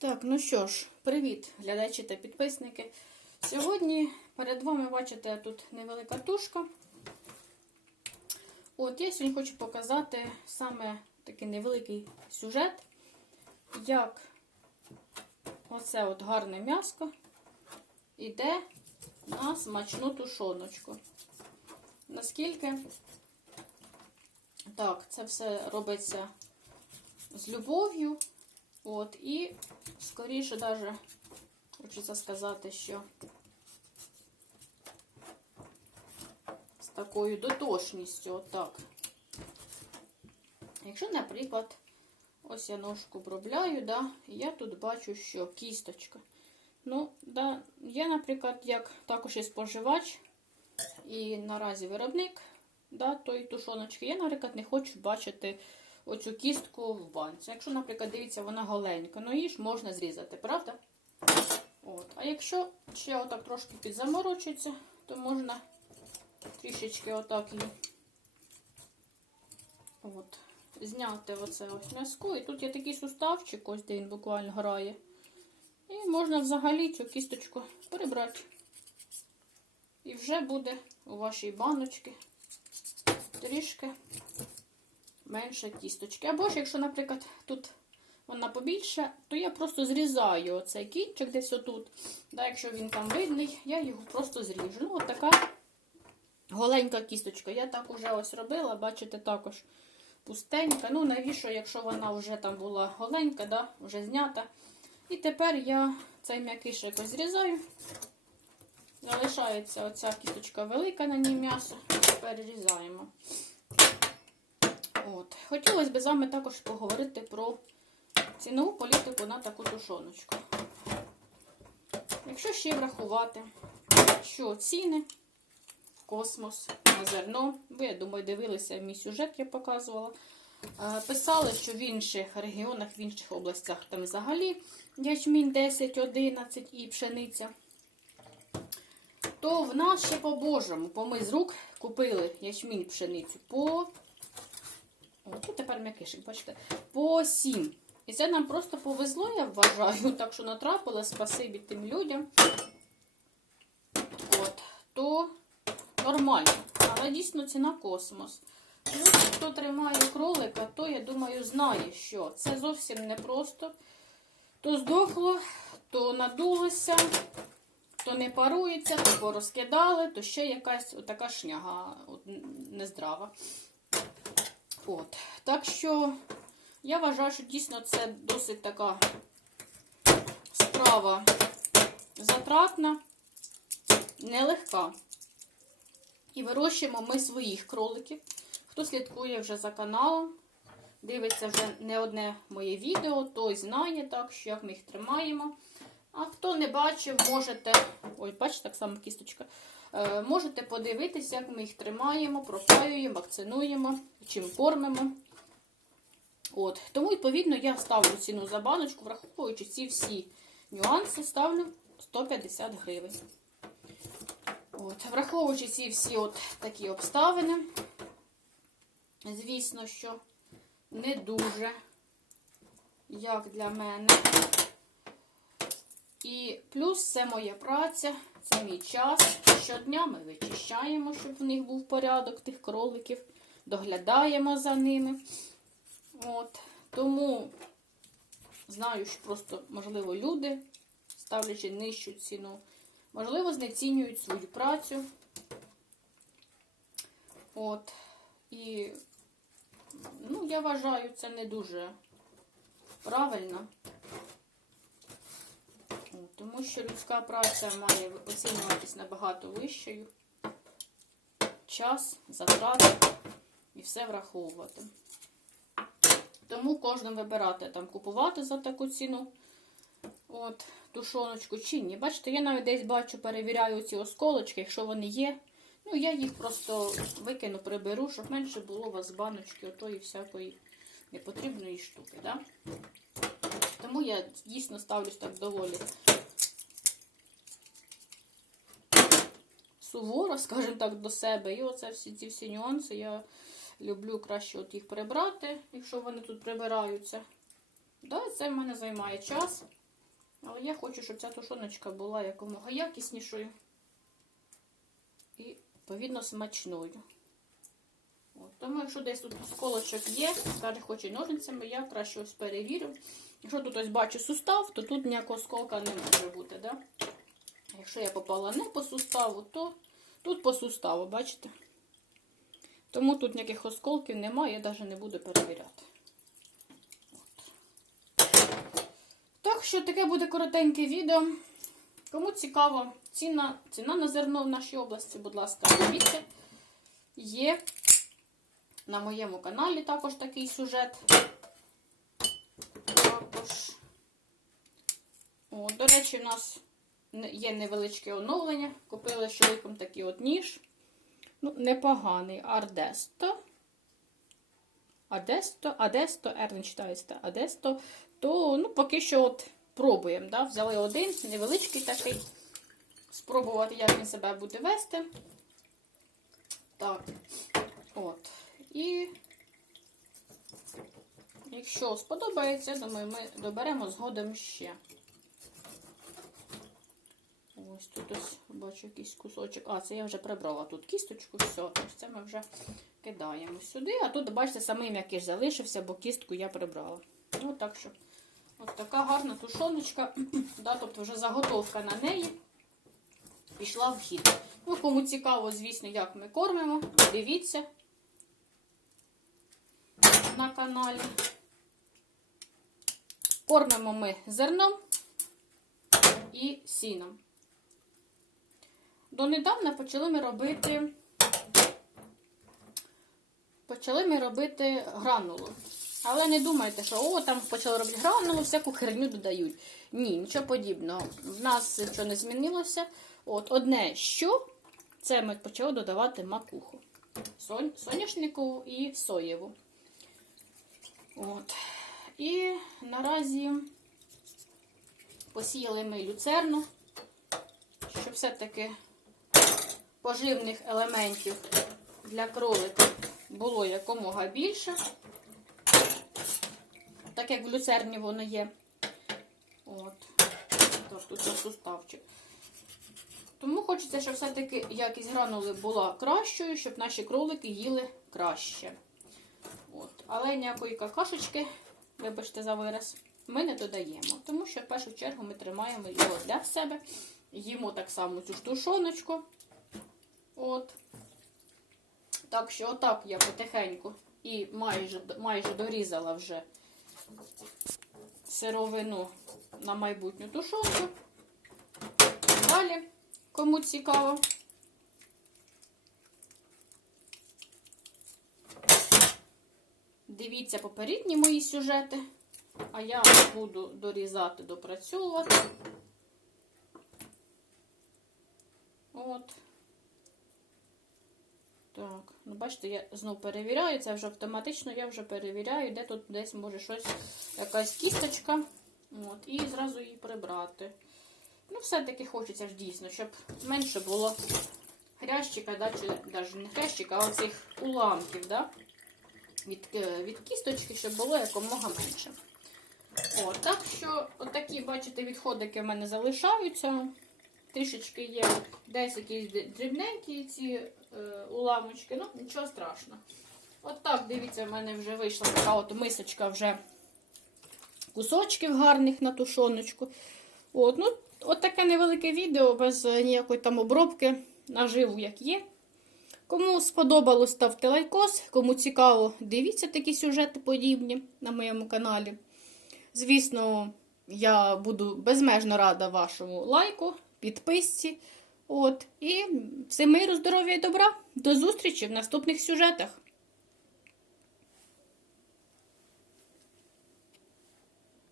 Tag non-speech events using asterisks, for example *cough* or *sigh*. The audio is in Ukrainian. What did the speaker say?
Так, ну що ж, привіт, глядачі та підписники. Сьогодні перед вами бачите тут невелика тушка. От я сьогодні хочу показати саме такий невеликий сюжет, як оце от гарне м'яско іде на смачну тушоночку. Наскільки так, це все робиться з любов'ю. От, і скоріше даже хочеться сказати, що з такою дотошністю, отак. Якщо, наприклад, ось я ножку обробляю, да, і я тут бачу, що кісточка. Ну, да, я, наприклад, як також і споживач, і наразі виробник да, тої тушоночки, я, наприклад, не хочу бачити оцю кістку в банці. Якщо, наприклад, дивіться, вона голенька, ну її ж можна зрізати, правда? От. А якщо ще отак трошки підзаморочується, то можна трішечки отак її от, зняти оце ось м'язку. І тут є такий суставчик, ось де він буквально грає. І можна взагалі цю кісточку прибрати. І вже буде у вашій баночці трішки менше кісточки. Або ж, якщо, наприклад, тут вона побільше, то я просто зрізаю оцей кінчик десь отут. Да, якщо він там видний, я його просто зріжу. Ну, от така голенька кісточка. Я так уже ось робила, бачите, також пустенька. Ну, навіщо, якщо вона вже там була голенька, да, вже знята. І тепер я цей м'якиш якось зрізаю. Залишається оця кісточка велика на ній м'ясо. Перерізаємо. От. Хотілося б з вами також поговорити про цінову політику на таку тушоночку. Якщо ще врахувати, що ціни, космос, на зерно, ви, я думаю, дивилися мій сюжет, я показувала. Е, Писали, що в інших регіонах, в інших областях там взагалі ячмінь 10, 11 і пшениця. То в нас ще по-божому, по ми з рук купили ячмінь пшеницю по тут тепер м'якишик, бачите, по 7. І це нам просто повезло, я вважаю, *laughs* так що натрапила, спасибі тим людям. От, то нормально. Але дійсно ціна космос. Ну, хто тримає кролика, то, я думаю, знає, що це зовсім не просто. То здохло, то надулося, то не парується, то порозкидали, то ще якась така шняга от, нездрава. От. Так що я вважаю, що дійсно це досить така справа затратна, нелегка. І вирощуємо ми своїх кроликів. Хто слідкує вже за каналом, дивиться вже не одне моє відео, той знає так, що як ми їх тримаємо. А хто не бачив, можете. Ой, бачите, так само кісточка. Е, можете подивитися, як ми їх тримаємо, пропаюємо, вакцинуємо, чим кормимо. От. Тому, відповідно, я ставлю ціну за баночку, враховуючи ці всі нюанси, ставлю 150 гривень. От. Враховуючи ці всі от такі обставини, звісно, що не дуже, як для мене. І плюс це моя праця, це мій час. Щодня ми вичищаємо, щоб в них був порядок тих кроликів, доглядаємо за ними. От. Тому знаю, що просто, можливо, люди, ставлячи нижчу ціну, можливо, знецінюють свою працю. От. І, ну, я вважаю, це не дуже правильно. Тому що людська праця має оцінюватись набагато вищою. Час, затрати і все враховувати. Тому кожним вибирати там купувати за таку ціну. От, тушоночку чи ні. Бачите, я навіть десь бачу, перевіряю ці осколочки, якщо вони є. Ну, я їх просто викину, приберу, щоб менше було у вас баночки отої всякої непотрібної штуки. Да? Тому я дійсно ставлюсь так доволі суворо, скажімо так, до себе. І оце всі ці всі нюанси я люблю краще от їх прибрати, якщо вони тут прибираються. Да, це в мене займає час. Але я хочу, щоб ця тушоночка була якомога якіснішою і, відповідно, смачною. От, тому, якщо десь тут сколочок є, каже, хоче ножницями, я краще ось перевірю. Якщо тут ось бачу сустав, то тут ніякого сколка не може бути. Да? Якщо я попала не по суставу, то тут по суставу, бачите? Тому тут ніяких осколків немає, я навіть не буду перевіряти. Так що таке буде коротеньке відео. Кому цікаво, ціна, ціна на зерно в нашій області, будь ласка, дивіться. Є на моєму каналі також такий сюжет. Також. О, до речі, у нас є невеличке оновлення. Купили з чоловіком такий от ніж. Ну, непоганий. Ардесто. Адесто, Адесто, R не читається, Адесто. То, ну, поки що от пробуємо. Да? Взяли один, невеличкий такий. Спробувати, як він себе буде вести. Так. От. І якщо сподобається, думаю, ми доберемо згодом ще. Ось тут ось бачу якийсь кусочок. А, це я вже прибрала тут кісточку, все. Ось це ми вже кидаємо сюди. А тут, бачите, самий м'який залишився, бо кістку я прибрала. Ну, так що, ось така гарна тушоночка. *clears throat* да, тобто вже заготовка на неї пішла в хід. Ну, кому цікаво, звісно, як ми кормимо, дивіться на каналі. Кормимо ми зерном і сіном. Донедавна почали ми робити почали ми робити гранулу. Але не думайте, що о, там почали робити гранулу, всяку херню додають. Ні, нічого подібного. В нас нічого не змінилося. От, Одне, що це ми почали додавати макуху. Сон, соняшникову і соєву. От. І наразі посіяли ми люцерну, щоб все-таки поживних елементів для кролика було якомога більше. Так як в люцерні воно є. От. Тут суставчик. Тому хочеться, щоб все-таки якість гранули була кращою, щоб наші кролики їли краще. От. Але ніякої какашечки, вибачте за вираз, ми не додаємо. Тому що в першу чергу ми тримаємо його для себе. Їмо так само цю штушоночку. От. Так що, отак я потихеньку і майже, майже дорізала вже сировину на майбутню тушонку. Далі, кому цікаво. Дивіться попередні мої сюжети, а я буду дорізати, допрацьовувати. От. Так, ну бачите, я знову перевіряю, це вже автоматично, я вже перевіряю, де тут десь може щось, якась кісточка. От, і зразу її прибрати. Ну, все-таки хочеться ж дійсно, щоб менше було хрящика, да, чи навіть не хрящика, а оцих уламків, да, від, е, від кісточки, щоб було якомога менше. О, так що, отакі, бачите, відходики в мене залишаються. Трішечки є десь якісь дрібненькі ці е, уламочки, ну, нічого страшного. От так, дивіться, в мене вже вийшла така от мисочка вже кусочків гарних на тушоночку. От, ну, от таке невелике відео без е, ніякої там обробки наживу, як є. Кому сподобалось, ставте лайкос. Кому цікаво, дивіться такі сюжети подібні на моєму каналі. Звісно, я буду безмежно рада вашому лайку, підписці. От. І всім миру, здоров'я і добра. До зустрічі в наступних сюжетах.